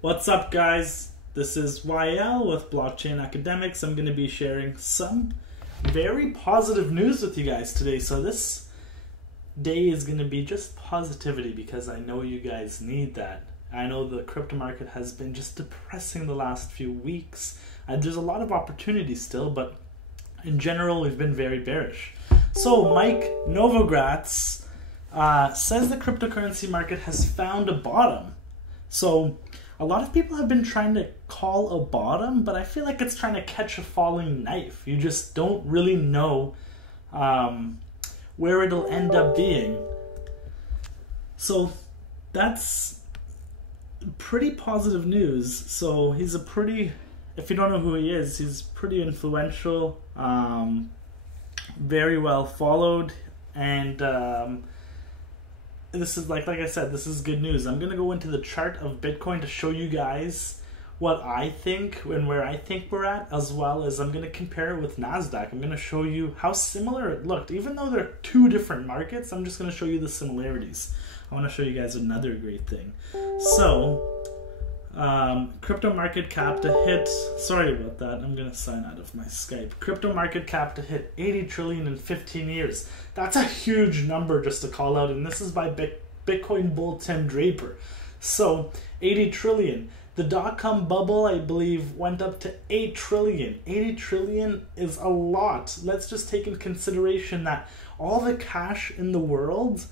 What's up, guys? This is YL with Blockchain Academics. I'm going to be sharing some very positive news with you guys today. So this day is going to be just positivity because I know you guys need that. I know the crypto market has been just depressing the last few weeks. There's a lot of opportunity still, but in general, we've been very bearish. So Mike Novogratz says the cryptocurrency market has found a bottom. So a lot of people have been trying to call a bottom, but I feel like it's trying to catch a falling knife. You just don't really know where it'll end up being. So that's pretty positive news. So he's a pretty, if you don't know who he is, he's pretty influential, very well followed, and this is like I said, this is good news. I'm going to go into the chart of Bitcoin to show you guys what I think and where I think we're at, as well as I'm going to compare it with NASDAQ. I'm going to show you how similar it looked. Even though they're two different markets, I'm just going to show you the similarities. I want to show you guys another great thing. So, crypto market cap to hit, sorry about that, I'm going to sign out of my Skype. Crypto market cap to hit 80 trillion in 15 years. That's a huge number just to call out, and this is by Bitcoin bull Tim Draper. So 80 trillion. The dot-com bubble, I believe, went up to 8 trillion. 80 trillion is a lot. Let's just take in consideration that all the cash in the world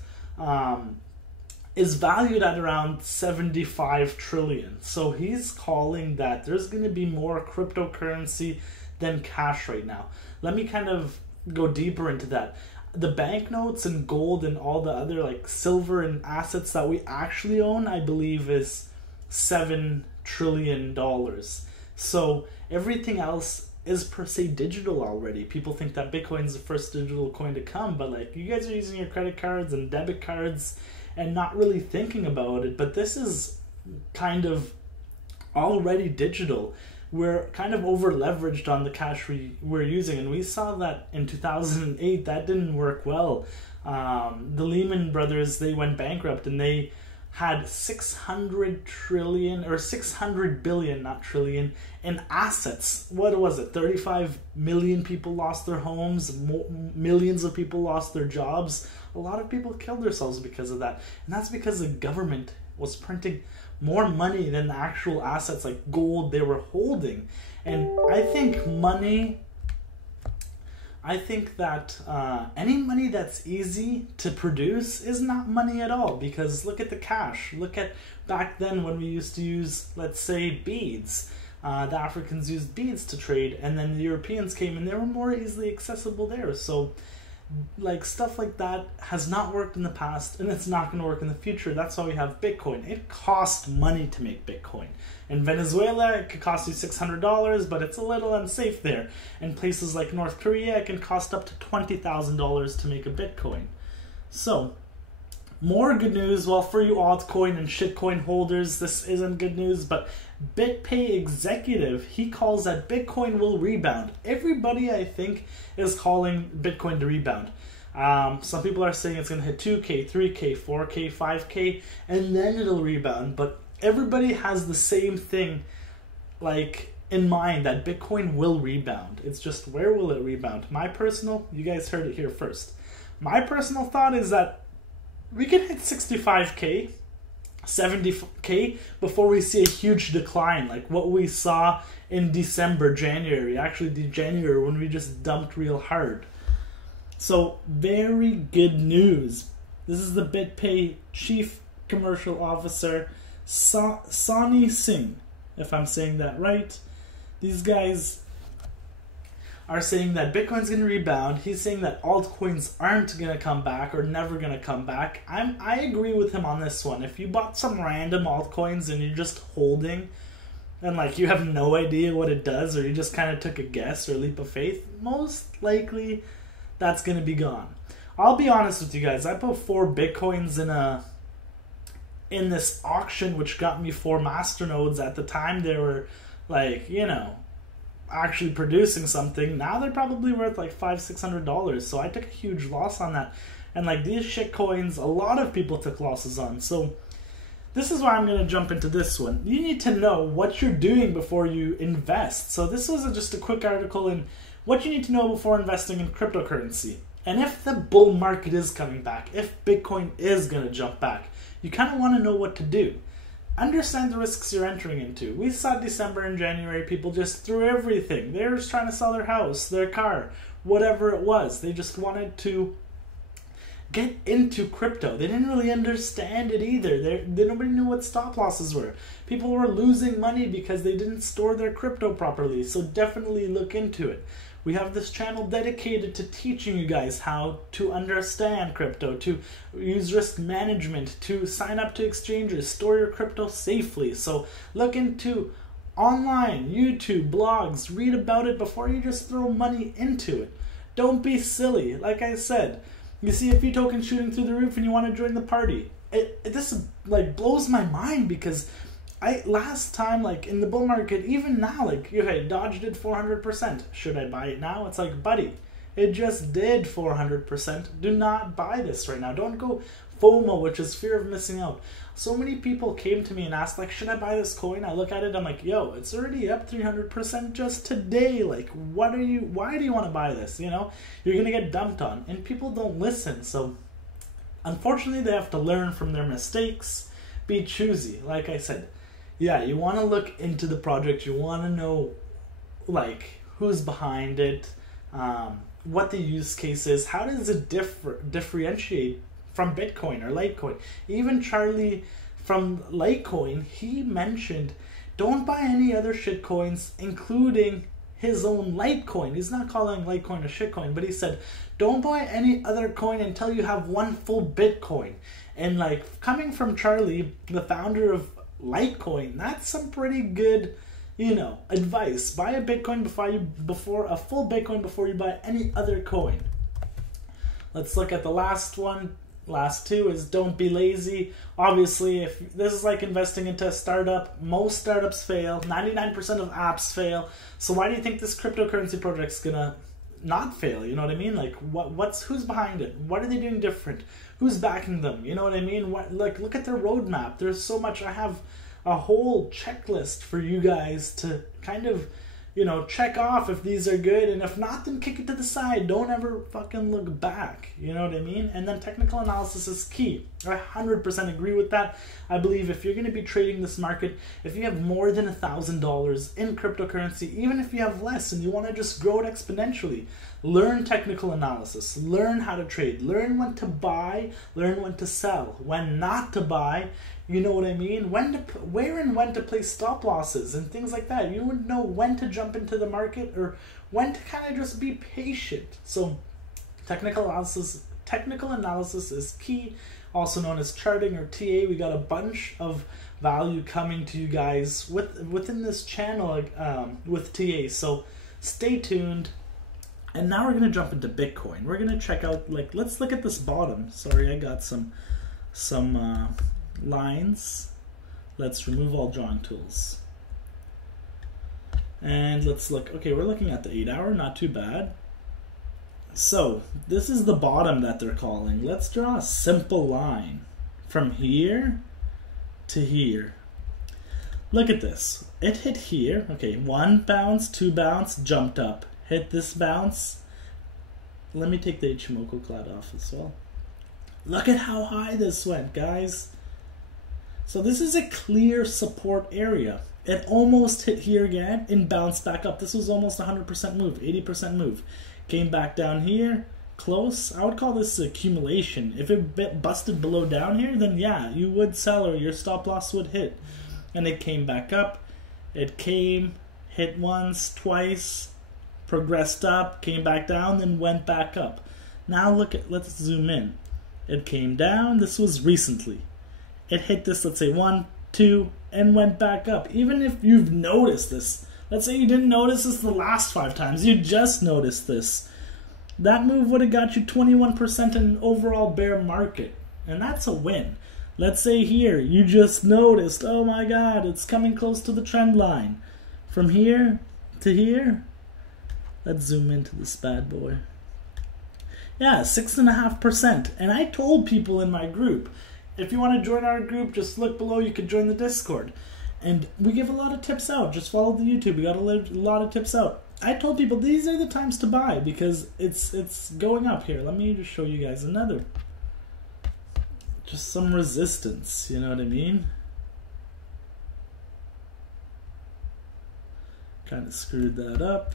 is valued at around 75 trillion. So he's calling that there's going to be more cryptocurrency than cash right now. Let me kind of go deeper into that. The banknotes and gold and all the other like silver and assets that we actually own, I believe, is $7 trillion. So everything else is per se digital already. People think that Bitcoin's the first digital coin to come, but like, you guys are using your credit cards and debit cards and not really thinking about it, but this is kind of already digital. We're kind of over leveraged on the cash we're using, and we saw that in 2008 that didn't work well. The Lehman Brothers, they went bankrupt and they had 600 trillion or 600 billion, not trillion, in assets. What was it? 35 million people lost their homes, millions of people lost their jobs. A lot of people killed themselves because of that. And that's because the government was printing more money than the actual assets like gold they were holding. And I think that any money that's easy to produce is not money at all, because look at the cash. Look at back then when we used to use, let's say, beads. The Africans used beads to trade, and then the Europeans came and they were more easily accessible there. So like stuff like that has not worked in the past, and it's not going to work in the future. That's why we have Bitcoin. It costs money to make Bitcoin. In Venezuela, it could cost you $600, but it's a little unsafe there. In places like North Korea, it can cost up to $20,000 to make a Bitcoin. So, more good news. Well, for you altcoin and shitcoin holders, this isn't good news, but BitPay executive, he calls that Bitcoin will rebound. Everybody, I think, is calling Bitcoin to rebound. Some people are saying it's going to hit 2K, 3K, 4K, 5K, and then it'll rebound. But everybody has the same thing like in mind, that Bitcoin will rebound. It's just, where will it rebound? You guys heard it here first. My personal thought is that we can hit 65K, 70K before we see a huge decline like what we saw in January, actually January, when we just dumped real hard. So very good news. This is the BitPay Chief Commercial Officer, Sonny Singh, if I'm saying that right. These guys are saying that Bitcoin's going to rebound. He's saying that altcoins aren't going to come back or never going to come back. I agree with him on this one. If you bought some random altcoins and you're just holding and like you have no idea what it does, or you just kind of took a guess or leap of faith, most likely that's going to be gone. I'll be honest with you guys. I put 4 Bitcoins in this auction, which got me 4 masternodes. At the time they were like, you know, actually producing something. Now they're probably worth like $500-600. So I took a huge loss on that. And like these shit coins, a lot of people took losses on. So this is why I'm going to jump into this one. You need to know what you're doing before you invest. So this was just a quick article in what you need to know before investing in cryptocurrency. And if the bull market is coming back, if Bitcoin is going to jump back, you kind of want to know what to do. Understand the risks you're entering into. We saw December and January, people just threw everything. They were just trying to sell their house, their car, whatever it was. They just wanted to get into crypto. They didn't really understand it either. Nobody knew what stop losses were. People were losing money because they didn't store their crypto properly. So definitely look into it. We have this channel dedicated to teaching you guys how to understand crypto, to use risk management, to sign up to exchanges, store your crypto safely. So look into online, YouTube, blogs, read about it before you just throw money into it. Don't be silly. Like I said, you see a few tokens shooting through the roof and you want to join the party. This like blows my mind because last time, like in the bull market, even now, like, okay, Dodge did 400%. Should I buy it now? It's like, buddy, it just did 400%. Do not buy this right now. Don't go FOMO, which is fear of missing out. So many people came to me and asked, like, should I buy this coin? I look at it, I'm like, yo, it's already up 300% just today. Like, why do you want to buy this? You know, you're going to get dumped on. And people don't listen. So unfortunately, they have to learn from their mistakes. Be choosy. Like I said, yeah, you want to look into the project. You want to know, like, who's behind it, what the use case is, how does it differentiate from Bitcoin or Litecoin. Even Charlie from Litecoin, he mentioned, don't buy any other shitcoins, including his own Litecoin. He's not calling Litecoin a shitcoin, but he said, don't buy any other coin until you have one full Bitcoin. And like, coming from Charlie, the founder of Litecoin, that's some pretty good, you know, advice. Buy a Bitcoin before a full Bitcoin before you buy any other coin. Let's look at the last one. Last two is don't be lazy. Obviously, if this is like investing into a startup, most startups fail. 99% of apps fail. So why do you think this cryptocurrency project's gonna not fail? You know what I mean? Like, who's behind it? What are they doing different? Who's backing them? You know what I mean? Like, look at their roadmap. There's so much. I have a whole checklist for you guys to kind of, you know, check off if these are good, and if not, then kick it to the side. Don't ever fucking look back. You know what I mean? And then technical analysis is key. I 100% agree with that. I believe if you're going to be trading this market, if you have more than $1,000 in cryptocurrency, even if you have less and you want to just grow it exponentially, learn technical analysis, learn how to trade, learn when to buy, learn when to sell, when not to buy. You know what I mean? Where and when to place stop losses and things like that. You would know when to jump into the market or when to kind of just be patient. So technical analysis is key, also known as charting or TA. We got a bunch of value coming to you guys within this channel with TA. So stay tuned. And now we're going to jump into Bitcoin. We're going to check out, like, let's look at this bottom. Sorry, I got some lines. Let's remove all drawing tools. And let's look. Okay, we're looking at the 8-hour, not too bad. So this is the bottom that they're calling. Let's draw a simple line from here to here. Look at this. It hit here. Okay, 1 bounce, 2 bounce, jumped up. Hit this bounce. Let me take the Ichimoku cloud off as well. Look at how high this went, guys. So this is a clear support area. It almost hit here again and bounced back up. This was almost 100% move, 80% move. Came back down here, close. I would call this accumulation. If it busted below down here, then yeah, you would sell or your stop loss would hit. And it came back up. It came, hit once, twice, progressed up, came back down, then went back up. Now let's zoom in. It came down. This was recently. It hit this, let's say 1, 2, and went back up. Even if you've noticed this, let's say you didn't notice this the last 5 times, you just noticed this. That move would have got you 21% in an overall bear market, and that's a win. Let's say here, you just noticed, oh my god, it's coming close to the trend line. From here to here, let's zoom into this bad boy. Yeah, 6.5%. And I told people in my group, if you want to join our group, just look below. You can join the Discord. And we give a lot of tips out. Just follow the YouTube. We got a lot of tips out. I told people these are the times to buy because it's going up here. Let me just show you guys another. Just some resistance, you know what I mean? Kind of screwed that up.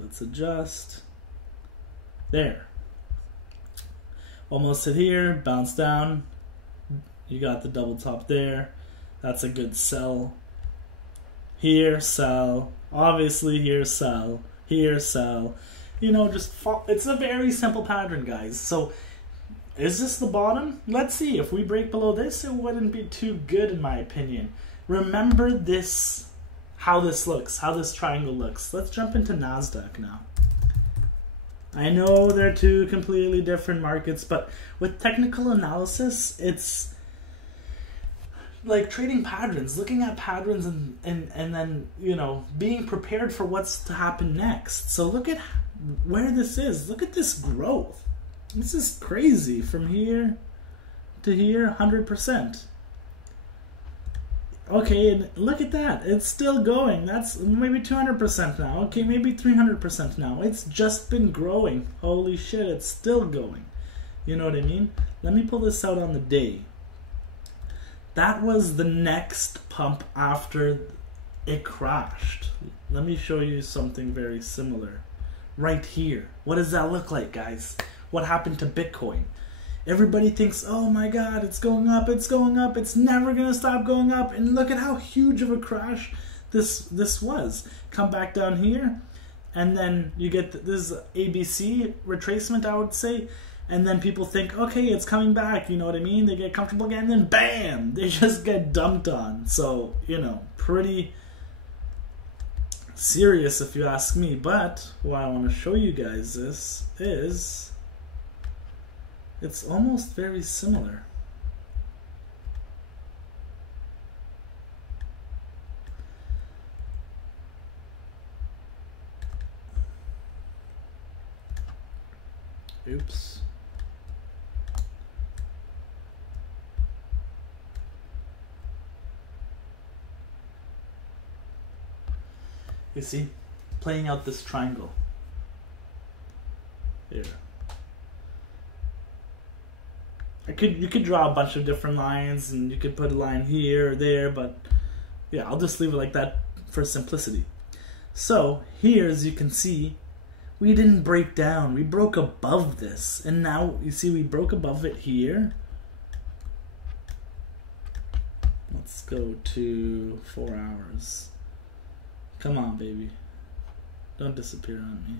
Let's adjust. There. Almost hit here, bounce down. You got the double top there. That's a good sell. Here, sell. Obviously, here, sell. Here, sell. You know, just fall. It's a very simple pattern, guys. So, is this the bottom? Let's see. If we break below this, it wouldn't be too good, in my opinion. Remember this, how this looks, how this triangle looks. Let's jump into NASDAQ now. I know they're two completely different markets, but with technical analysis, it's like trading patterns, looking at patterns and then, you know, being prepared for what's to happen next. So look at where this is. Look at this growth. This is crazy. From here to here, 100%. Okay, and look at that. It's still going. That's maybe 200% now. Okay, maybe 300% now. It's just been growing. Holy shit, it's still going. You know what I mean? Let me pull this out on the day. That was the next pump after it crashed. Let me show you something very similar. Right here. What does that look like, guys? What happened to Bitcoin? Everybody thinks, oh my god, it's going up, it's going up, it's never going to stop going up. And look at how huge of a crash this was. Come back down here, and then you get this ABC retracement, I would say. And then people think, okay, it's coming back, you know what I mean? They get comfortable again, and then bam! They just get dumped on. So, you know, pretty serious if you ask me. But what I want to show you guys this is, it's almost very similar. Oops. You see, playing out this triangle. Here. You could draw a bunch of different lines, and you could put a line here or there, but yeah, I'll just leave it like that for simplicity. So here, as you can see, we didn't break down. We broke above this, and now you see we broke above it here. Let's go to 4 hours. Come on, baby. Don't disappear on me.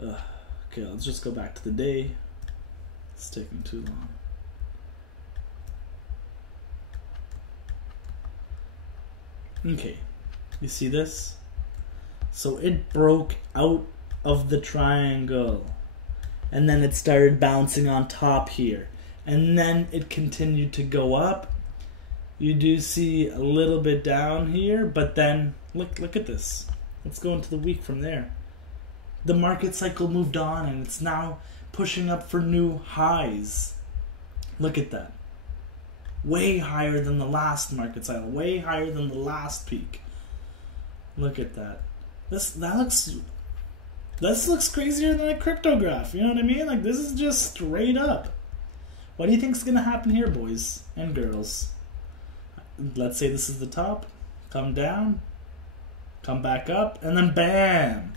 Okay, let's just go back to the day. It's taking too long. Okay, you see this? So it broke out of the triangle, and then it started bouncing on top here. And then it continued to go up. You do see a little bit down here, but then look at this. Let's go into the week from there. The market cycle moved on, and it's now pushing up for new highs. Look at that. Way higher than the last market cycle. Way higher than the last peak. Look at that. This looks crazier than a cryptograph. You know what I mean? Like, this is just straight up. What do you think is going to happen here, boys and girls? Let's say this is the top. Come down. Come back up. And then bam!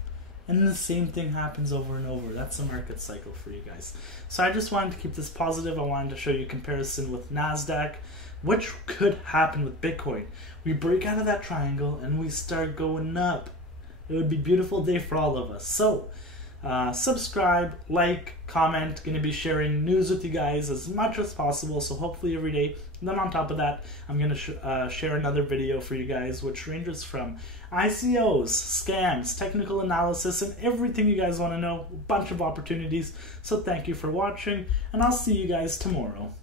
And the same thing happens over and over. That's the market cycle for you guys. So I just wanted to keep this positive. I wanted to show you a comparison with NASDAQ. Which could happen with Bitcoin. We break out of that triangle and we start going up. It would be a beautiful day for all of us. So, subscribe, like, comment. Going to be sharing news with you guys as much as possible, so hopefully every day. And then on top of that, I'm going to share another video for you guys, which ranges from ICOs, scams, technical analysis, and everything you guys want to know. A bunch of opportunities. So thank you for watching, and I'll see you guys tomorrow.